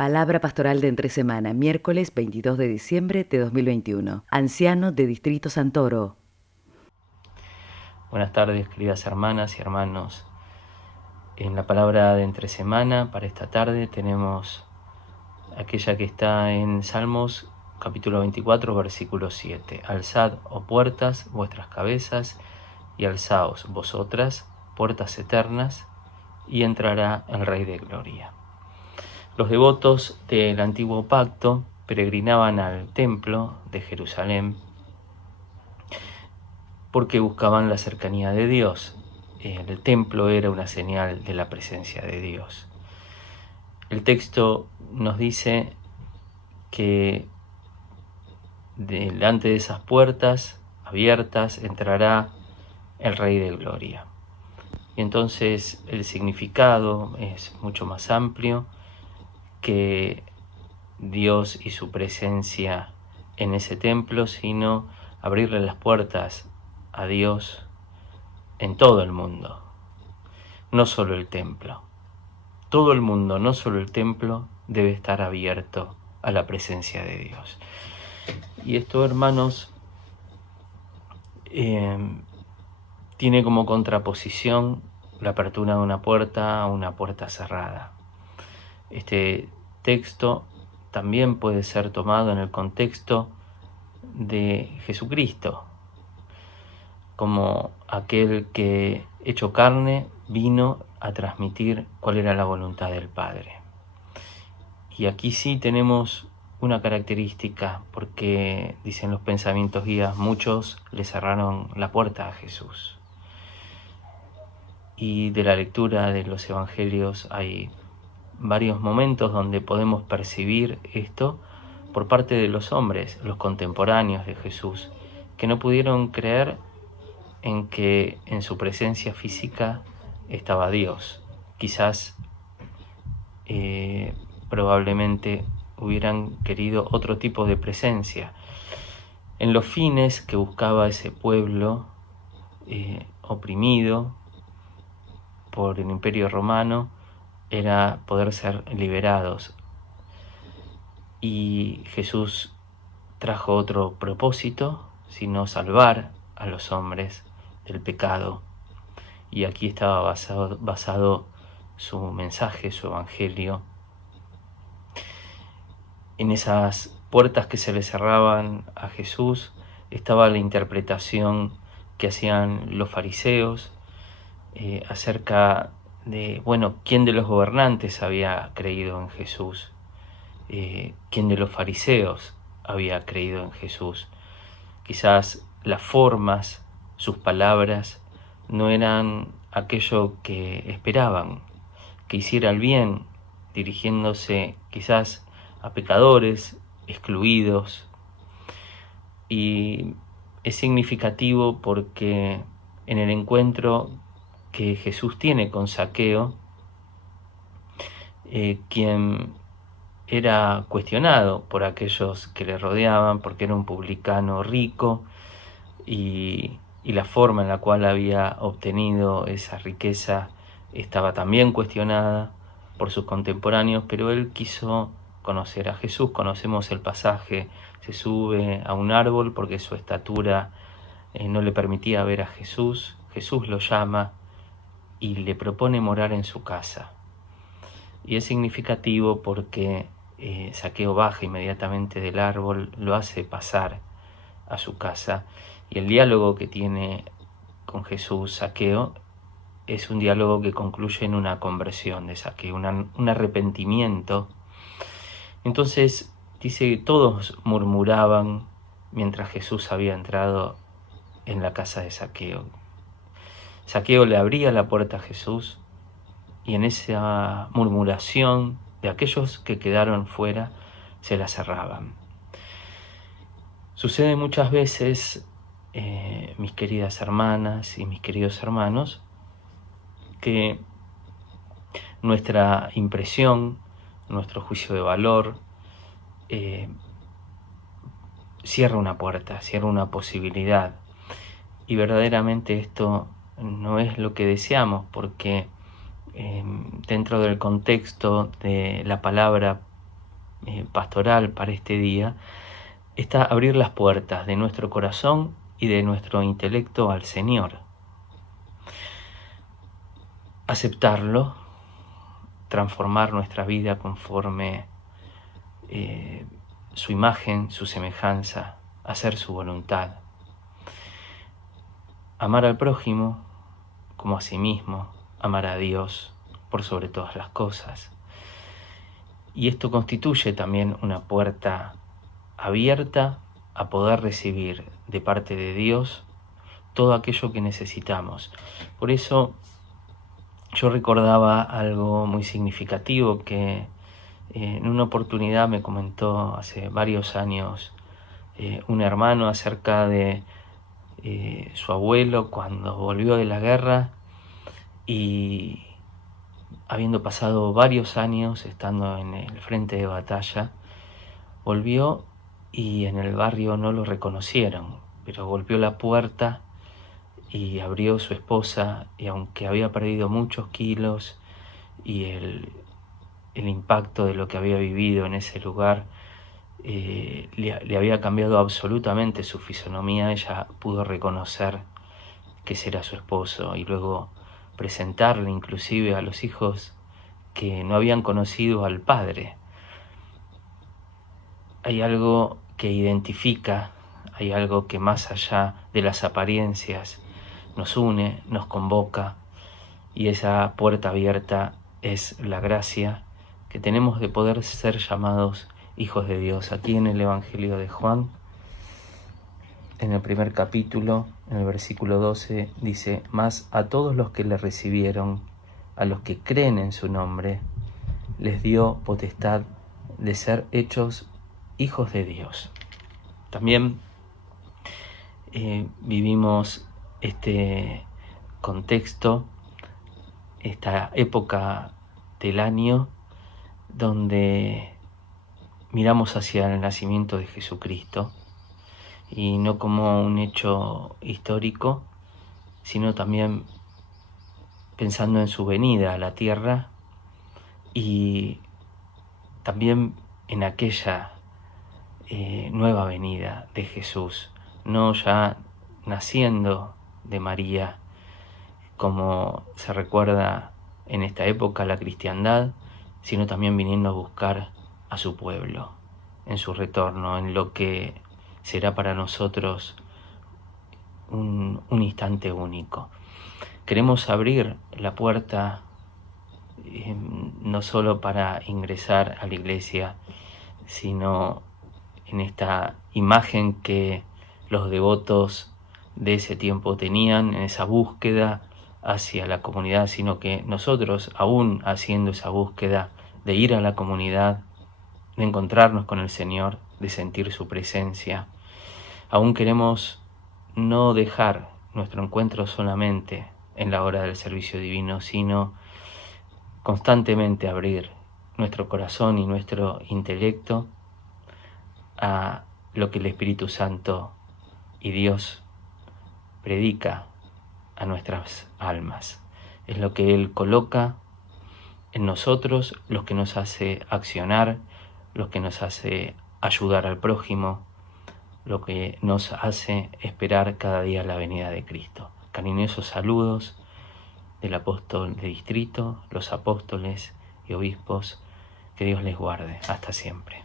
Palabra pastoral de entre semana, miércoles 22 de diciembre de 2021. Anciano de Distrito Santoro. Buenas tardes, queridas hermanas y hermanos. En la palabra de entre semana para esta tarde tenemos aquella que está en Salmos capítulo 24, versículo 7. Alzad, oh puertas, vuestras cabezas, y alzaos vosotras, puertas eternas, y entrará el Rey de Gloria. Los devotos del antiguo pacto peregrinaban al templo de Jerusalén porque buscaban la cercanía de Dios. El templo era una señal de la presencia de Dios. El texto nos dice que delante de esas puertas abiertas entrará el Rey de Gloria. Y entonces el significado es mucho más amplio que Dios y su presencia en ese templo, sino abrirle las puertas a Dios en todo el mundo, no solo el templo. Todo el mundo, no solo el templo, debe estar abierto a la presencia de Dios. Y esto, hermanos, tiene como contraposición la apertura de una puerta a una puerta cerrada. Este texto también puede ser tomado en el contexto de Jesucristo, como aquel que, hecho carne, vino a transmitir cuál era la voluntad del Padre. Y aquí sí tenemos una característica, porque dicen los pensamientos guías, muchos le cerraron la puerta a Jesús. Y de la lectura de los evangelios hay varios momentos donde podemos percibir esto por parte de los hombres, los contemporáneos de Jesús, que no pudieron creer en que en su presencia física estaba Dios. Quizás probablemente hubieran querido otro tipo de presencia. En los fines que buscaba ese pueblo oprimido por el Imperio Romano era poder ser liberados. Y Jesús trajo otro propósito, sino salvar a los hombres del pecado. Y aquí estaba basado su mensaje, su evangelio. En esas puertas que se le cerraban a Jesús estaba la interpretación que hacían los fariseos acerca de, quién de los gobernantes había creído en Jesús, quién de los fariseos había creído en Jesús. Quizás las formas, sus palabras, no eran aquello que esperaban, que hiciera el bien, dirigiéndose quizás a pecadores, excluidos. Y es significativo porque en el encuentro que Jesús tiene con Zaqueo, quien era cuestionado por aquellos que le rodeaban, porque era un publicano rico, y la forma en la cual había obtenido esa riqueza estaba también cuestionada por sus contemporáneos, pero él quiso conocer a Jesús. Conocemos el pasaje: se sube a un árbol porque su estatura no le permitía ver a Jesús. Jesús lo llama y le propone morar en su casa. Y es significativo porque Zaqueo baja inmediatamente del árbol, lo hace pasar a su casa, y el diálogo que tiene con Jesús Zaqueo es un diálogo que concluye en una conversión de Zaqueo, un arrepentimiento. Entonces dice que todos murmuraban mientras Jesús había entrado en la casa de Zaqueo. Zaqueo le abría la puerta a Jesús, y en esa murmuración de aquellos que quedaron fuera se la cerraban. Sucede muchas veces, mis queridas hermanas y mis queridos hermanos, que nuestra impresión, nuestro juicio de valor, cierra una puerta, cierra una posibilidad. Y verdaderamente esto no es lo que deseamos, porque dentro del contexto de la palabra pastoral para este día está abrir las puertas de nuestro corazón y de nuestro intelecto al Señor. Aceptarlo, transformar nuestra vida conforme su imagen, su semejanza, hacer su voluntad. Amar al prójimo como a sí mismo, amar a Dios por sobre todas las cosas. Y esto constituye también una puerta abierta a poder recibir de parte de Dios todo aquello que necesitamos. Por eso yo recordaba algo muy significativo que en una oportunidad me comentó hace varios años un hermano acerca de su abuelo cuando volvió de la guerra y habiendo pasado varios años estando en el frente de batalla, volvió y en el barrio no lo reconocieron, pero golpeó la puerta y abrió su esposa, y aunque había perdido muchos kilos y el impacto de lo que había vivido en ese lugar le había cambiado absolutamente su fisonomía, ella pudo reconocer que ese era su esposo y luego presentarle inclusive a los hijos que no habían conocido al padre. Hay algo que identifica, hay algo que más allá de las apariencias nos une, nos convoca, y esa puerta abierta es la gracia que tenemos de poder ser llamados hijos de Dios. Aquí en el Evangelio de Juan, en el primer capítulo, en el versículo 12, dice: «Mas a todos los que le recibieron, a los que creen en su nombre, les dio potestad de ser hechos hijos de Dios». También vivimos este contexto, esta época del año donde miramos hacia el nacimiento de Jesucristo, y no como un hecho histórico, sino también pensando en su venida a la tierra y también en aquella nueva venida de Jesús, no ya naciendo de María, como se recuerda en esta época la cristiandad, sino también viniendo a buscar a su pueblo en su retorno, en lo que será para nosotros un instante único. Queremos abrir la puerta no solo para ingresar a la iglesia, sino en esta imagen que los devotos de ese tiempo tenían, en esa búsqueda hacia la comunidad, sino que nosotros, aún haciendo esa búsqueda de ir a la comunidad, de encontrarnos con el Señor, de sentir su presencia, aún queremos no dejar nuestro encuentro solamente en la hora del servicio divino, sino constantemente abrir nuestro corazón y nuestro intelecto a lo que el Espíritu Santo y Dios predica a nuestras almas. Es lo que Él coloca en nosotros, lo que nos hace accionar, lo que nos hace ayudar al prójimo, lo que nos hace esperar cada día la venida de Cristo. Cariñosos saludos del apóstol de distrito, los apóstoles y obispos. Que Dios les guarde. Hasta siempre.